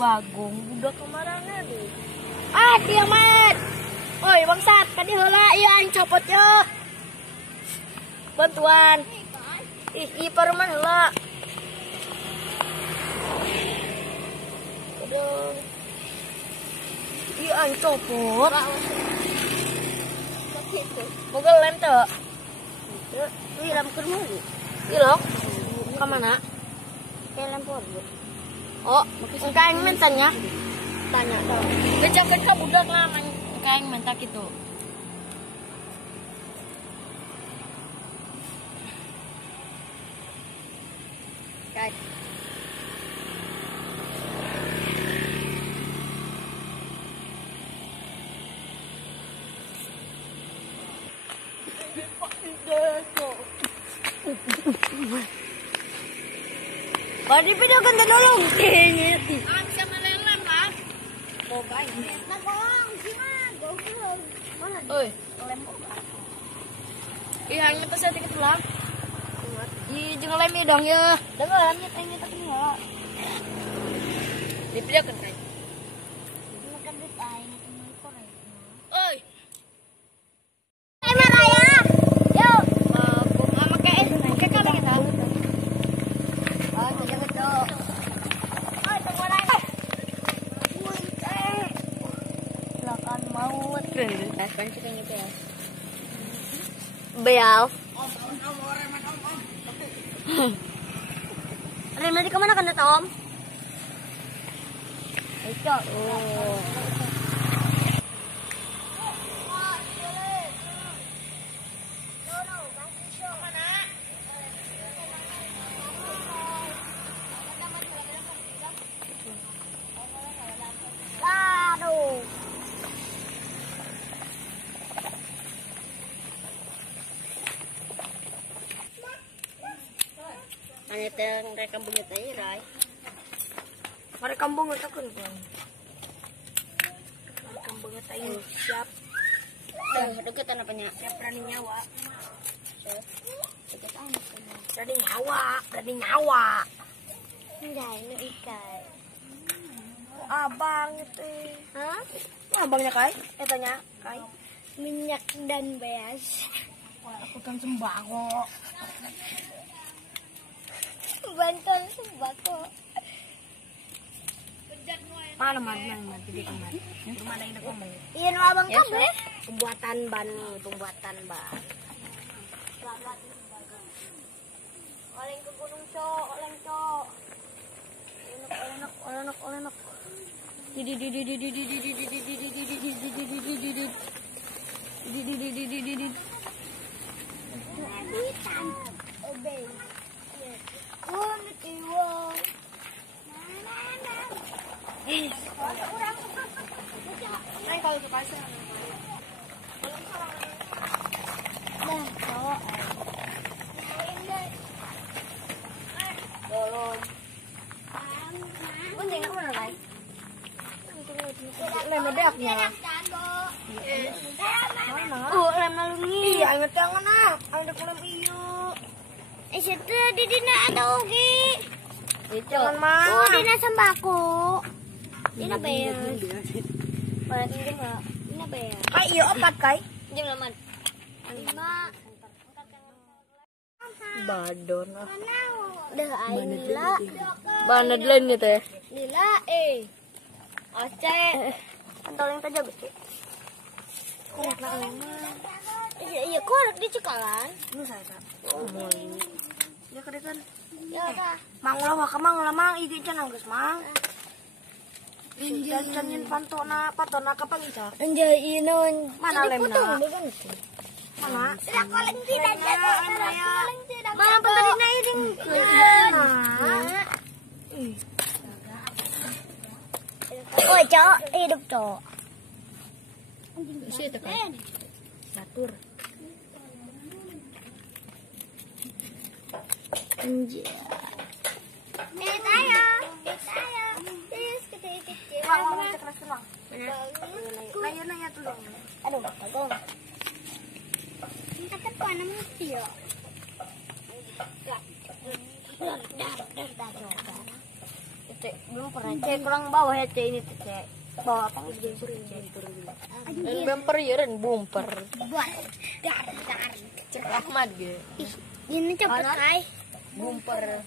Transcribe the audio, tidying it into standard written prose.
Bagong udah kemarangan deh. Ah, dia mat. Oi, bangsat, tadi heula ieu aing copot yeuh. Bantuan. Ih, paruman heula. Aduh. Ieu aing copot. Moga lem teu. Ih, lem keur mulu. Ih, lo. Ka mana? Ke lem podo. Oh, engka aing mentanya. Tanya dong. Bejakeun ka budak lah, engka aing menta kitu. Guys. Badi video kan tolong. Ngeti. Bisa melelem lah. Oh, baik. Nagong, gimana? Goblok. Mana? Oi, lem kok. Ih, hanya teh saya dikit lah. Ih, jeung lem dong ya. Dengeran nya teh tak ya. Di video kan kai. Makan di aing itu korek. Oi. Beal. Remnya di kemana kan Tom? Itu. Oh. Hanya teh mereka bunyi teh rai. Mereka bunyi teh kan. Mereka bunyi teh siap. Dan deketan apanya? Siap berani nyawa. Deketan. Berani nyawa, berani nyawa. Enggak, ini ikan. Abang itu. Hah? Abangnya Kai? Tanya Kai. Minyak dan beas. Aku kan sembako. Bantuan sembako. Mana jadi kemana? Mana yang ngomong? Iya, no abang kamu. Pembuatan ban. Oleng ke gunung cok, oleng cok. Olenak. Kalau suka sih. Dah, bawa. Belum. Có gì nữa rồi lại. Làm mà đẹp nhỉ? Làm nó nghi. Iya, ingat jangan ah. Ada kulam iyo. Situ di dina ada oge. Jangan mah. Oh, dina sembako. Dina beas. Dina beas. Kai iyo opat kai. Jam laman. 5. Badon ah. Dah aing lila. Banad lain nih teh. Lila Aceh. Pentol yang tajam gede. Korek lah mah. Iya korek di cekalan. Nu saya. Oh moy. Ya kedekan. Ya ka. Mang mang iki cenah geus mang. Injil cenyen patona kapang ica. Anjay ieu mana lemna? Mana? Tidak koleng tidak jatuh. Mana penterina ini? Oi, cok, hidup cok. Isi itu kan? Batur. Anjir. Tayo. Mau cek restoran. Nanya tulung. Aduh, bagong. Kata pa naman tiyo. Cek, belum pernah cek kurang bawah ya cek ini cek. Bawah apa gitu cek. Bumper ya dan bumper. Dar. Cek Ahmad gitu. Ini cepet kai. Bumper.